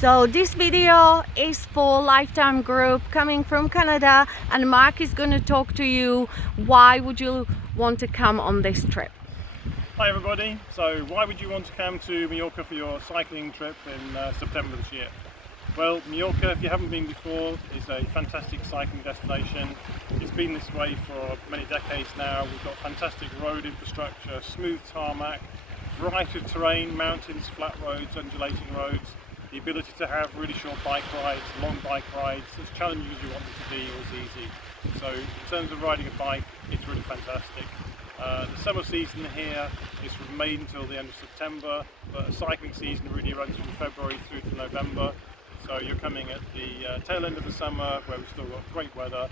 So this video is for Lifetime Group coming from Canada, and Mark is going to talk to you why would you want to come on this trip. Hi everybody, so why would you want to come to Mallorca for your cycling trip in September this year? Well, Mallorca, if you haven't been before, is a fantastic cycling destination. It's been this way for many decades now. We've got fantastic road infrastructure, smooth tarmac, variety of terrain, mountains, flat roads, undulating roads, the ability to have really short bike rides, long bike rides, as challenging as you want them to be or as easy. So in terms of riding a bike, it's really fantastic. The summer season here is from May until the end of September, but a cycling season really runs from February through to November. So you're coming at the tail end of the summer where we've still got great weather,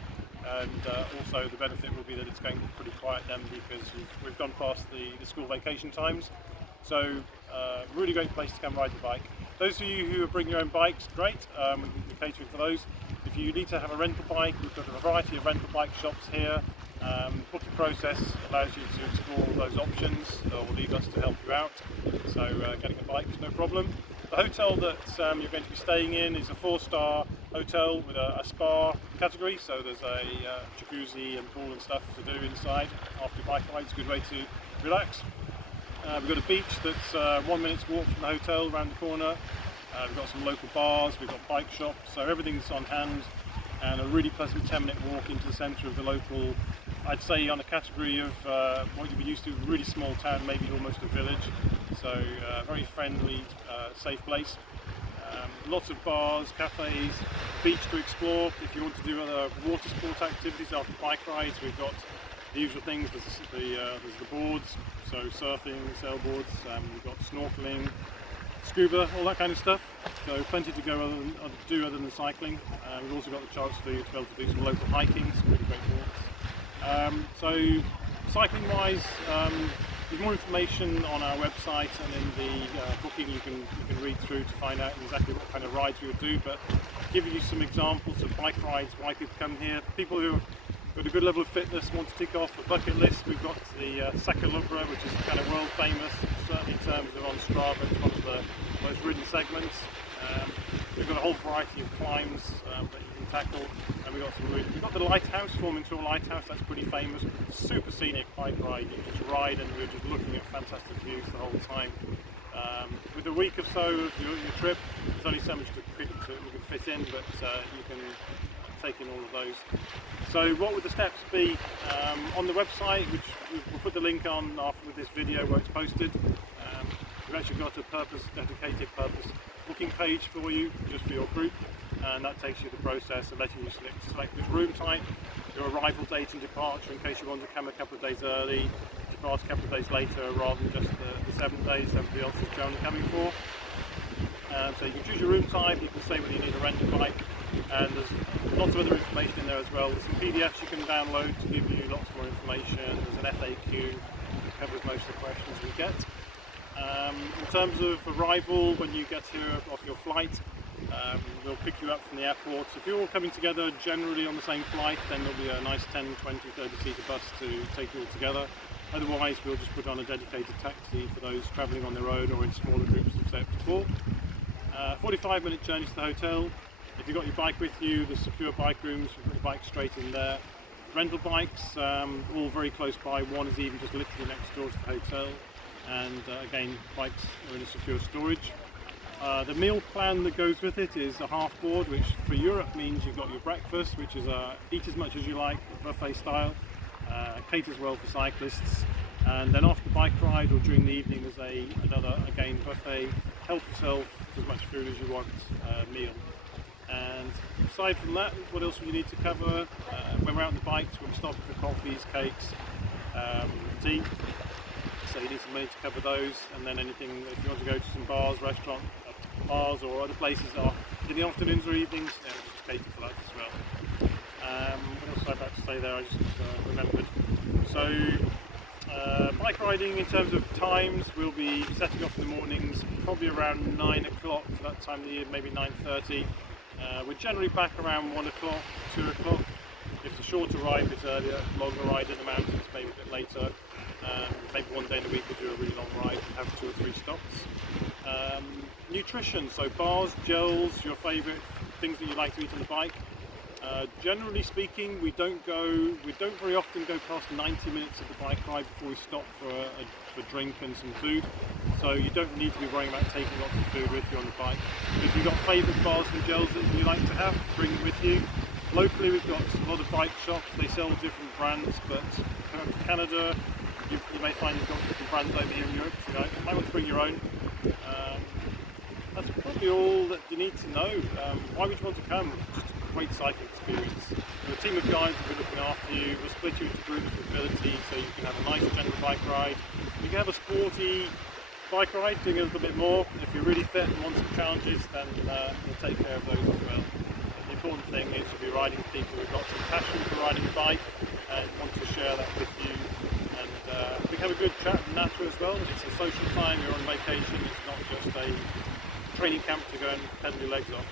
and also the benefit will be that it's going to be pretty quiet then because we've gone past the school vacation times. So really great place to come ride the bike. Those of you who bring your own bikes, great, we're catering for those. If you need to have a rental bike, we've got a variety of rental bike shops here. Booking process allows you to explore those options, or leave us to help you out. So getting a bike is no problem. The hotel that you're going to be staying in is a 4-star hotel with a spa category, so there's a jacuzzi and pool and stuff to do inside after your bike ride. It's a good way to relax. We've got a beach that's 1 minute's walk from the hotel around the corner. We've got some local bars, we've got bike shops, so everything's on hand, and a really pleasant 10-minute walk into the centre of the local, I'd say on a category of what you'd be used to, a really small town, maybe almost a village. So very friendly, safe place. Lots of bars, cafes, beach to explore. If you want to do other water sport activities after bike rides, we've got the usual things. There's the boards, so surfing, sailboards, we've got snorkeling, scuba, all that kind of stuff. So plenty to go other than the cycling. We've also got the chance to be able to do some local hiking, some really great walks. So cycling wise, there's more information on our website, and in the booking you can read through to find out exactly what kind of rides we would do, but giving you some examples of bike rides, why people come here. People who have got a good level of fitness, want to tick off a bucket list. We've got the Sacalubra, which is kind of world famous, certainly in terms of on Strava. It's one of the most ridden segments. We've got a whole variety of climbs that you can tackle, and we've got the lighthouse, Formentor Lighthouse. That's pretty famous. Super scenic bike ride. You just ride, and we're just looking at fantastic views the whole time. With a week or so of your trip, there's only so much we can fit in, but you can take in all of those. So what would the steps be? On the website, which we'll put the link on after with this video where it's posted, we've actually got a dedicated purpose booking page for you, just for your group, and that takes you through the process of letting you select which room type, your arrival date and departure in case you want to come a couple of days early, depart a couple of days later rather than just the 7 days everybody else is generally coming for. So you can choose your room type, you can say whether you need a rental bike, and there's lots of other information in there as well. There's some PDFs you can download to give you lots more information. There's an FAQ that covers most of the questions we get. In terms of arrival, when you get here off your flight, we'll pick you up from the airport. If you're all coming together generally on the same flight, then there'll be a nice 10, 20, 30-seater bus to take you all together. Otherwise, we'll just put on a dedicated taxi for those travelling on their own or in smaller groups as said before. 45-minute journey to the hotel. If you've got your bike with you, there's secure bike rooms, you put your bike straight in there. Rental bikes, all very close by. One is even just literally next door to the hotel. And again, bikes are in a secure storage. The meal plan that goes with it is a half board, which for Europe means you've got your breakfast, which is eat as much as you like, buffet style, caters well for cyclists. And then after the bike ride or during the evening, there's another again buffet, help yourself to as much food as you want meal. And aside from that, what else will you need to cover? When we're out on the bikes, we'll stop for coffees, cakes, tea. So you need some money to cover those, and then anything, if you want to go to some bars, restaurants, bars or other places in the afternoons or evenings, just cater for that as well. What else was I about to say there? I just remembered. So bike riding in terms of times, we'll be setting off in the mornings probably around 9 o'clock for that time of the year, maybe 9:30. We're generally back around 1 o'clock, 2 o'clock. If it's a shorter ride, a bit earlier, longer ride in the mountains, maybe a bit later. Maybe one day in a week we'll do a really long ride and have 2 or 3 stops. Nutrition, so bars, gels, your favourite things that you like to eat on the bike. Generally speaking, we don't very often go past 90 minutes of the bike ride before we stop for a drink and some food. So you don't need to be worrying about taking lots of food with you on the bike. If you've got favourite bars and gels that you like to have, bring them with you. Locally we've got a lot of bike shops, they sell different brands, but coming to Canada, you may find you've got different brands over here in Europe, so you might want to bring your own. That's probably all that you need to know. Why would you want to come? Just a great cycling experience. We're a team of guys who will be looking after you. We'll split you into groups with ability so you can have a nice gentle bike ride. You can have a sporty bike ride, doing a little bit more. If you're really fit and want some challenges, then we'll take care of those as well. But the important thing is you'll be riding with people who've got some passion for riding a bike and want to share that with you. And we can have a good chat and natter as well. It's a social time, you're on vacation, it's not just a training camp to go and pedal your legs off.